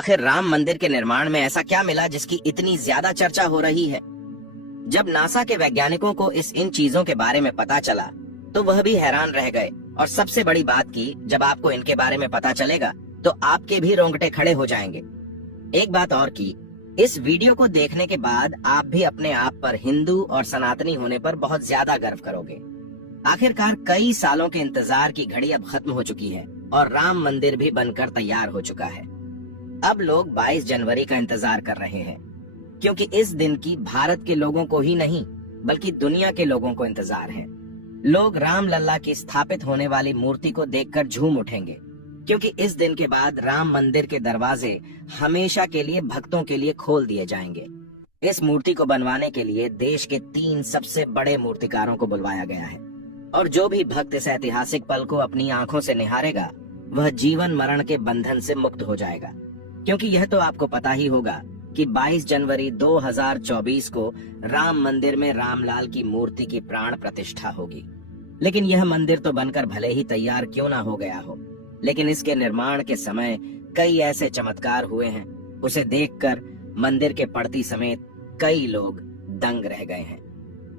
आखिर राम मंदिर के निर्माण में ऐसा क्या मिला जिसकी इतनी ज्यादा चर्चा हो रही है? जब नासा के वैज्ञानिकों को इन चीजों के बारे में पता चला तो वह भी हैरान रह गए। और सबसे बड़ी बात की, जब आपको इनके बारे में पता चलेगा तो आपके भी रोंगटे खड़े हो जाएंगे। एक बात और की, इस वीडियो को देखने के बाद आप भी अपने आप पर हिंदू और सनातनी होने पर बहुत ज्यादा गर्व करोगे। आखिरकार कई सालों के इंतजार की घड़ी अब खत्म हो चुकी है और राम मंदिर भी बनकर तैयार हो चुका है। अब लोग 22 जनवरी का इंतजार कर रहे हैं, क्योंकि इस दिन की भारत के लोगों को ही नहीं बल्कि दुनिया के लोगों को इंतजार है। लोग राम लल्ला की स्थापित होने वाली मूर्ति को देखकर झूम उठेंगे, क्योंकि इस दिन के बाद राम मंदिर के दरवाजे हमेशा के लिए भक्तों के लिए खोल दिए जाएंगे। इस मूर्ति को बनवाने के लिए देश के 3 सबसे बड़े मूर्तिकारों को बुलवाया गया है, और जो भी भक्त इस ऐतिहासिक पल को अपनी आंखों से निहारेगा वह जीवन मरण के बंधन से मुक्त हो जाएगा। क्योंकि यह तो आपको पता ही होगा कि 22 जनवरी 2024 को राम मंदिर में रामलाल की मूर्ति की प्राण प्रतिष्ठा होगी। लेकिन यह मंदिर तो बनकर भले ही तैयार क्यों ना हो गया हो, लेकिन इसके निर्माण के समय कई ऐसे चमत्कार हुए हैं, उसे देखकर मंदिर के पड़ती समेत कई लोग दंग रह गए हैं।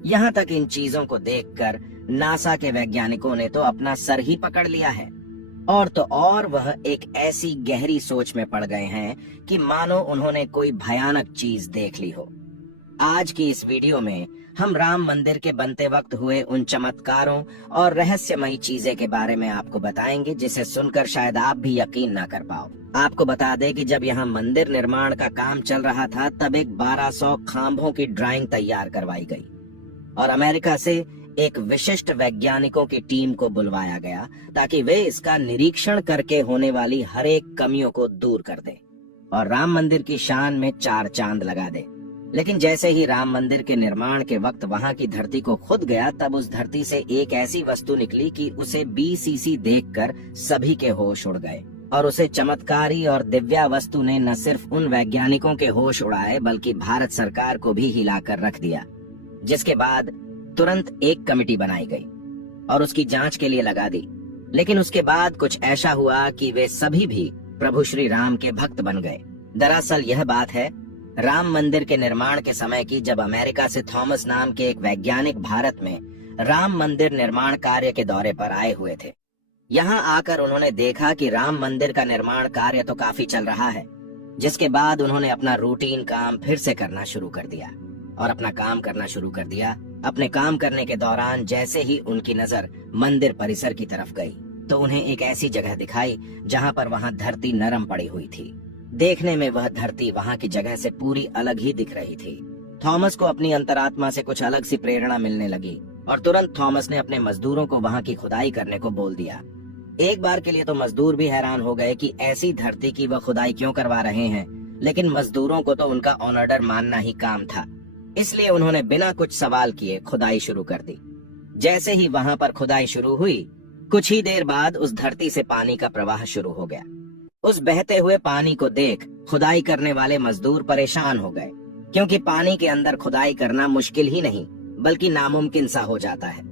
यहाँ तक इन चीजों को देखकर नासा के वैज्ञानिकों ने तो अपना सर ही पकड़ लिया है, और तो और वह एक ऐसी गहरी सोच में पड़ गए हैं कि मानो उन्होंने कोई भयानक चीज देख ली हो। आज की इस वीडियो में हम राम मंदिर के बनते वक्त हुए उन चमत्कारों और रहस्यमयी चीजें के बारे में आपको बताएंगे, जिसे सुनकर शायद आप भी यकीन ना कर पाओ। आपको बता दें कि जब यहाँ मंदिर निर्माण का काम चल रहा था तब एक 1200 खांभों की ड्राइंग तैयार करवाई गई और अमेरिका से एक विशिष्ट वैज्ञानिकों की टीम को बुलवाया गया ताकि वे इसका निरीक्षण करके होने वाली हर एक कमियों को दूर कर दे और राम मंदिर की शान में 4 चांद लगा दे। लेकिन जैसे ही राम मंदिर के निर्माण के वक्त वहां की धरती को खुद गया, तब उस धरती से एक ऐसी वस्तु निकली कि उसे BCC देखकर सभी के होश उड़ गए। और उसे चमत्कारी और दिव्या वस्तु ने न सिर्फ उन वैज्ञानिकों के होश उड़ाए बल्कि भारत सरकार को भी हिलाकर रख दिया। जिसके बाद तुरंत एक कमेटी बनाई गई और उसकी जांच के लिए लगा दी। लेकिन उसके बाद कुछ ऐसा हुआ कि वे सभी भी प्रभु श्री राम के भक्त बन गए। दरअसल यह बात है राम मंदिर के निर्माण के समय की, जब अमेरिका से थॉमस नाम के एक वैज्ञानिक भारत में राम मंदिर निर्माण कार्य के दौरे पर आए हुए थे। यहाँ आकर उन्होंने देखा कि राम मंदिर का निर्माण कार्य तो काफी चल रहा है, जिसके बाद उन्होंने अपना रूटीन काम फिर से करना शुरू कर दिया और अपना काम करना शुरू कर दिया। अपने काम करने के दौरान जैसे ही उनकी नजर मंदिर परिसर की तरफ गई तो उन्हें एक ऐसी जगह दिखाई जहां पर वहां धरती नरम पड़ी हुई थी। देखने में वह धरती वहां की जगह से पूरी अलग ही दिख रही थी। थॉमस को अपनी अंतरात्मा से कुछ अलग सी प्रेरणा मिलने लगी और तुरंत थॉमस ने अपने मजदूरों को वहां की खुदाई करने को बोल दिया। एक बार के लिए तो मजदूर भी हैरान हो गए कि ऐसी धरती की वह खुदाई क्यों करवा रहे हैं, लेकिन मजदूरों को तो उनका ऑर्डर मानना ही काम था, इसलिए उन्होंने बिना कुछ सवाल किए खुदाई शुरू कर दी। जैसे ही वहां पर खुदाई शुरू हुई, कुछ ही देर बाद उस धरती से पानी का प्रवाह शुरू हो गया। उस बहते हुए पानी को देख खुदाई करने वाले मजदूर परेशान हो गए, क्योंकि पानी के अंदर खुदाई करना मुश्किल ही नहीं बल्कि नामुमकिन सा हो जाता है।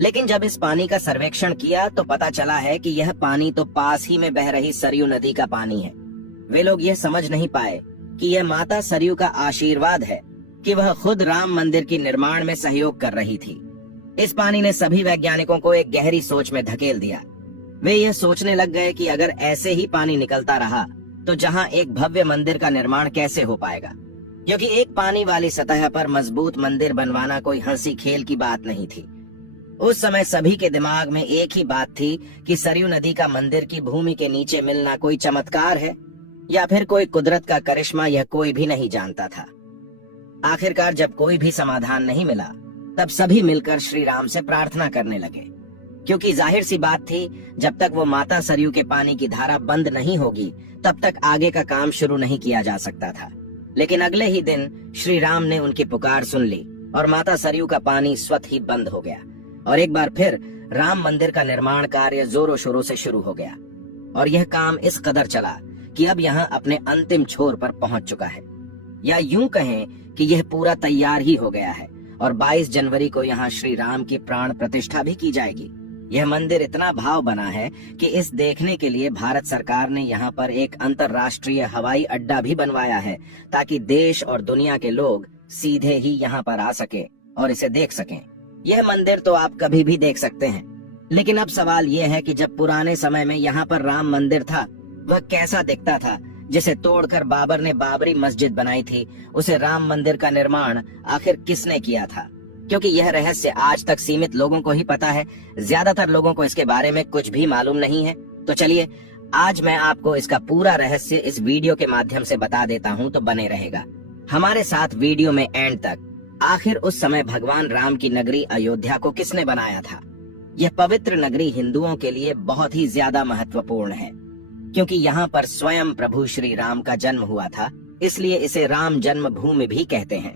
लेकिन जब इस पानी का सर्वेक्षण किया तो पता चला है कि यह पानी तो पास ही में बह रही सरयू नदी का पानी है। वे लोग यह समझ नहीं पाए कि यह माता सरयू का आशीर्वाद है कि वह खुद राम मंदिर की निर्माण में सहयोग कर रही थी। इस पानी ने सभी वैज्ञानिकों को एक गहरी सोच में धकेल दिया। वे यह सोचने लग गए कि अगर ऐसे ही पानी निकलता रहा तो जहां एक भव्य मंदिर का निर्माण कैसे हो पाएगा, क्योंकि एक पानी वाली सतह पर मजबूत मंदिर बनवाना कोई हंसी खेल की बात नहीं थी। उस समय सभी के दिमाग में एक ही बात थी कि सरयू नदी का मंदिर की भूमि के नीचे मिलना कोई चमत्कार है या फिर कोई कुदरत का करिश्मा, यह कोई भी नहीं जानता था। आखिरकार जब कोई भी समाधान नहीं मिला तब सभी मिलकर श्री राम से प्रार्थना करने लगे, क्योंकि जाहिर सी बात थी जब तक वो माता सरयू के पानी की धारा बंद नहीं होगी तब तक आगे का काम शुरू नहीं किया जा सकता था। लेकिन अगले ही दिन श्री राम ने उनकी पुकार सुन ली और माता सरयू का पानी स्वतः ही बंद हो गया और एक बार फिर राम मंदिर का निर्माण कार्य जोरों शोरों से शुरू हो गया। और यह काम इस कदर चला कि अब यहाँ अपने अंतिम छोर पर पहुंच चुका है, या यूं कहें कि यह पूरा तैयार ही हो गया है और 22 जनवरी को यहाँ श्री राम की प्राण प्रतिष्ठा भी की जाएगी। यह मंदिर इतना भाव बना है कि इस देखने के लिए भारत सरकार ने यहाँ पर एक अंतर्राष्ट्रीय हवाई अड्डा भी बनवाया है, ताकि देश और दुनिया के लोग सीधे ही यहाँ पर आ सके और इसे देख सकें। यह मंदिर तो आप कभी भी देख सकते हैं, लेकिन अब सवाल यह है कि जब पुराने समय में यहाँ पर राम मंदिर था, वह कैसा दिखता था, जिसे तोड़कर बाबर ने बाबरी मस्जिद बनाई थी। उसे राम मंदिर का निर्माण आखिर किसने किया था? क्योंकि यह रहस्य आज तक सीमित लोगों को ही पता है, ज्यादातर लोगों को इसके बारे में कुछ भी मालूम नहीं है। तो चलिए आज मैं आपको इसका पूरा रहस्य इस वीडियो के माध्यम से बता देता हूँ, तो बने रहेगा हमारे साथ वीडियो में एंड तक। आखिर उस समय भगवान राम की नगरी अयोध्या को किसने बनाया था? यह पवित्र नगरी हिंदुओं के लिए बहुत ही ज्यादा महत्वपूर्ण है, क्योंकि यहाँ पर स्वयं प्रभु श्री राम का जन्म हुआ था, इसलिए इसे राम जन्मभूमि भी कहते हैं।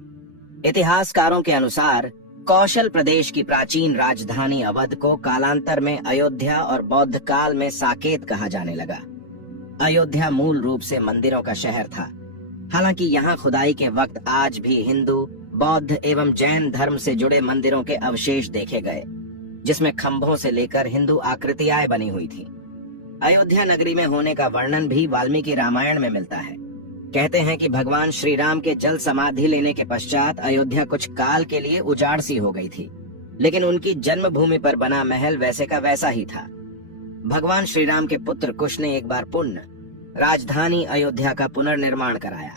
इतिहासकारों के अनुसार कौशल प्रदेश की प्राचीन राजधानी अवध को कालांतर में अयोध्या और बौद्ध काल में साकेत कहा जाने लगा। अयोध्या मूल रूप से मंदिरों का शहर था। हालांकि यहाँ खुदाई के वक्त आज भी हिंदू, बौद्ध एवं जैन धर्म से जुड़े मंदिरों के अवशेष देखे गए, जिसमें खंभों से लेकर हिंदू आकृतियां बनी हुई थी। अयोध्या नगरी में होने का वर्णन भी वाल्मीकि रामायण में मिलता है। कहते हैं कि भगवान श्री राम के जल समाधि लेने के पश्चात अयोध्या कुछ काल के लिए उजाड़ सी हो गई थी, लेकिन उनकी जन्मभूमि पर बना महल वैसे का वैसा ही था। भगवान श्री राम के पुत्र कुश ने एक बार पुनः राजधानी अयोध्या का पुनर्निर्माण कराया।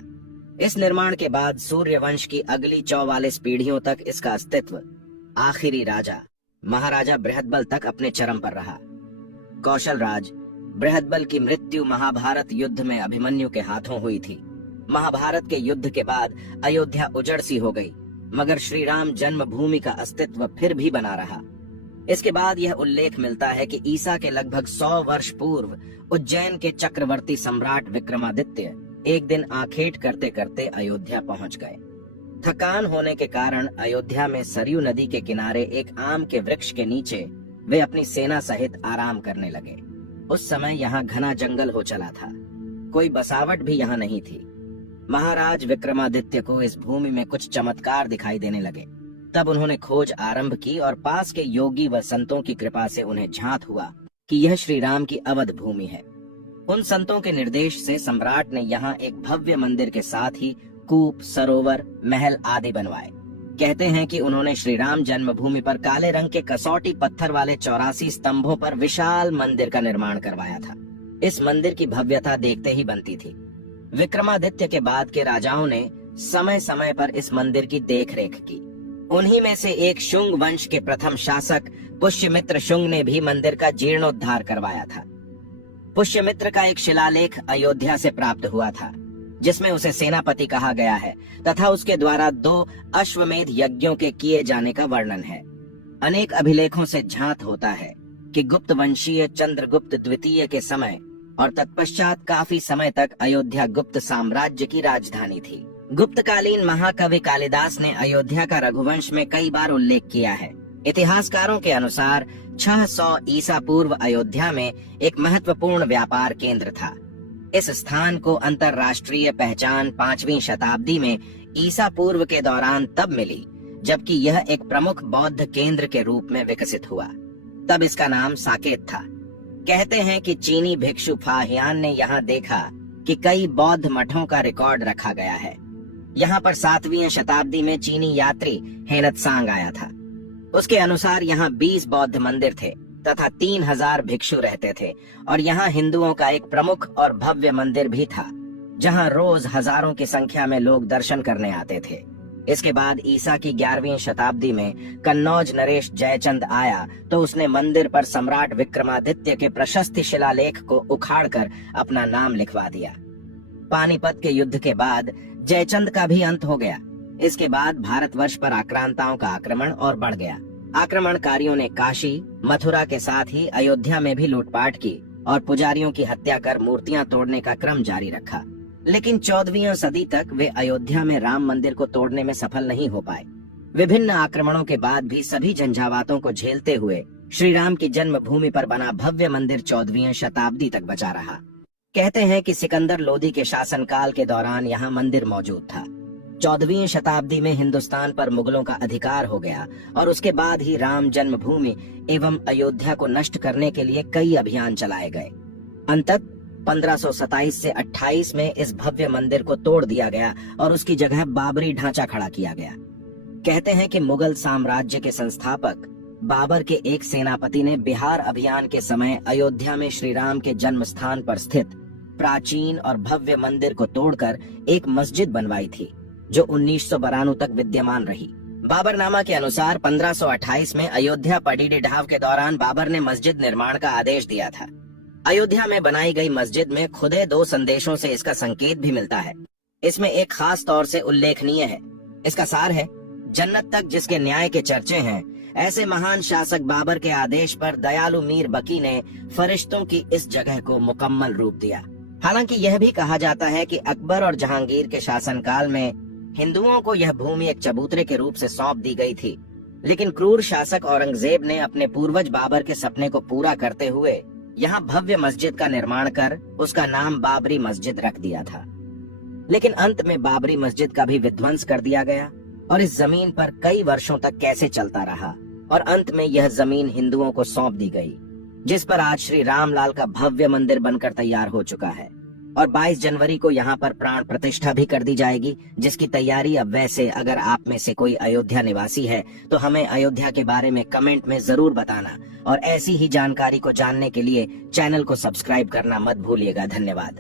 इस निर्माण के बाद सूर्यवंश की अगली 44 पीढ़ियों तक इसका अस्तित्व आखिरी राजा महाराजा बृहदबल तक अपने चरम पर रहा। कौशल राज बृहदबल की मृत्यु महाभारत युद्ध में अभिमन्यु के हाथों हुई थी। महाभारत के युद्ध के बाद अयोध्या उजड़ सी हो गई, मगर श्री राम जन्मभूमि का अस्तित्व फिर भी बना रहा। इसके बाद यह उल्लेख मिलता है कि ईसा के लगभग 100 वर्ष पूर्व उज्जैन के चक्रवर्ती सम्राट विक्रमादित्य एक दिन आखेट करते करते अयोध्या पहुंच गए। थकान होने के कारण अयोध्या में सरयू नदी के किनारे एक आम के वृक्ष के नीचे वे अपनी सेना सहित आराम करने लगे। उस समय यहाँ घना जंगल हो चला था, कोई बसावट भी यहाँ नहीं थी। महाराज विक्रमादित्य को इस भूमि में कुछ चमत्कार दिखाई देने लगे। तब उन्होंने खोज आरंभ की और पास के योगी व संतों की कृपा से उन्हें झांत हुआ कि यह श्री राम की अवध भूमि है। उन संतों के निर्देश से सम्राट ने यहाँ एक भव्य मंदिर के साथ ही कूप, सरोवर, महल आदि बनवाए। कहते हैं कि उन्होंने श्री राम जन्मभूमि पर काले रंग के कसौटी पत्थर वाले 84 स्तंभों पर विशाल मंदिर का निर्माण करवाया था। इस मंदिर की भव्यता देखते ही बनती थी। विक्रमादित्य के बाद के राजाओं ने समय समय पर इस मंदिर की देखरेख की। उन्हीं में से एक शुंग वंश के प्रथम शासक पुष्यमित्र शुंग ने भी मंदिर का जीर्णोद्धार करवाया था। पुष्यमित्र का एक शिलालेख अयोध्या से प्राप्त हुआ था, जिसमें उसे सेनापति कहा गया है तथा उसके द्वारा 2 अश्वमेध यज्ञों के किए जाने का वर्णन है। अनेक अभिलेखों से झांत होता है कि गुप्त वंशीय चंद्रगुप्त द्वितीय के समय और तत्पश्चात काफी समय तक अयोध्या गुप्त साम्राज्य की राजधानी थी। गुप्तकालीन महाकवि कालिदास ने अयोध्या का रघुवंश में कई बार उल्लेख किया है। इतिहासकारों के अनुसार 600 ईसा पूर्व अयोध्या में एक महत्वपूर्ण व्यापार केंद्र था। इस स्थान को अंतर्राष्ट्रीय पहचान 5वीं शताब्दी में ईसा पूर्व के दौरान तब मिली जबकि यह एक प्रमुख बौद्ध केंद्र के रूप में विकसित हुआ। तब इसका नाम साकेत था। कहते हैं कि चीनी भिक्षु फाहियान ने यहाँ देखा कि कई बौद्ध मठों का रिकॉर्ड रखा गया है। यहाँ पर 7वीं शताब्दी में चीनी यात्री हेनत्सांग आया था। उसके अनुसार यहाँ 20 बौद्ध मंदिर थे तथा 3000 भिक्षु रहते थे और यहाँ हिंदुओं का एक प्रमुख और भव्य मंदिर भी था, जहाँ रोज हजारों की संख्या में लोग दर्शन करने आते थे। इसके बाद ईसा की 11वीं शताब्दी में कन्नौज नरेश जयचंद आया तो उसने मंदिर पर सम्राट विक्रमादित्य के प्रशस्ति शिलालेख को उखाड़कर अपना नाम लिखवा दिया। पानीपत के युद्ध के बाद जयचंद का भी अंत हो गया। इसके बाद भारतवर्ष पर आक्रांताओं का आक्रमण और बढ़ गया। आक्रमणकारियों ने काशी, मथुरा के साथ ही अयोध्या में भी लूटपाट की और पुजारियों की हत्या कर मूर्तियां तोड़ने का क्रम जारी रखा। लेकिन 14वीं सदी तक वे अयोध्या में राम मंदिर को तोड़ने में सफल नहीं हो पाए। विभिन्न आक्रमणों के बाद भी सभी झंझावातों को झेलते हुए श्री राम की जन्मभूमि पर बना भव्य मंदिर 14वीं शताब्दी तक बचा रहा। कहते हैं कि सिकंदर लोदी के शासनकाल के दौरान यहाँ मंदिर मौजूद था। 14वीं शताब्दी में हिंदुस्तान पर मुगलों का अधिकार हो गया और उसके बाद ही राम जन्मभूमि एवं अयोध्या को नष्ट करने के लिए कई अभियान चलाए गए। अंतत 1527 से 28 में इस भव्य मंदिर को तोड़ दिया गया और उसकी जगह बाबरी ढांचा खड़ा किया गया। कहते हैं कि मुगल साम्राज्य के संस्थापक बाबर के एक सेनापति ने बिहार अभियान के समय अयोध्या में श्री राम के जन्म स्थान पर स्थित प्राचीन और भव्य मंदिर को तोड़कर एक मस्जिद बनवाई थी, जो 1992 तक विद्यमान रही। बाबरनामा के अनुसार 1528 में अयोध्या पडीडी ढाव के दौरान बाबर ने मस्जिद निर्माण का आदेश दिया था। अयोध्या में बनाई गई मस्जिद में खुदे 2 संदेशों से इसका संकेत भी मिलता है। इसमें एक खास तौर से उल्लेखनीय है। इसका सार है, जन्नत तक जिसके न्याय के चर्चे हैं, ऐसे महान शासक बाबर के आदेश पर दयालु मीर बकी ने फरिश्तों की इस जगह को मुकम्मल रूप दिया। हालांकि यह भी कहा जाता है कि अकबर और जहांगीर के शासनकाल में हिंदुओं को यह भूमि एक चबूतरे के रूप से सौंप दी गई थी, लेकिन क्रूर शासक औरंगजेब ने अपने पूर्वज बाबर के सपने को पूरा करते हुए यहाँ भव्य मस्जिद का निर्माण कर उसका नाम बाबरी मस्जिद रख दिया था। लेकिन अंत में बाबरी मस्जिद का भी विध्वंस कर दिया गया और इस जमीन पर कई वर्षों तक कैसे चलता रहा और अंत में यह जमीन हिंदुओं को सौंप दी गई, जिस पर आज श्री रामलाल का भव्य मंदिर बनकर तैयार हो चुका है और 22 जनवरी को यहाँ पर प्राण प्रतिष्ठा भी कर दी जाएगी, जिसकी तैयारी अब वैसे अगर आप में से कोई अयोध्या निवासी है तो हमें अयोध्या के बारे में कमेंट में जरूर बताना और ऐसी ही जानकारी को जानने के लिए चैनल को सब्सक्राइब करना मत भूलिएगा। धन्यवाद।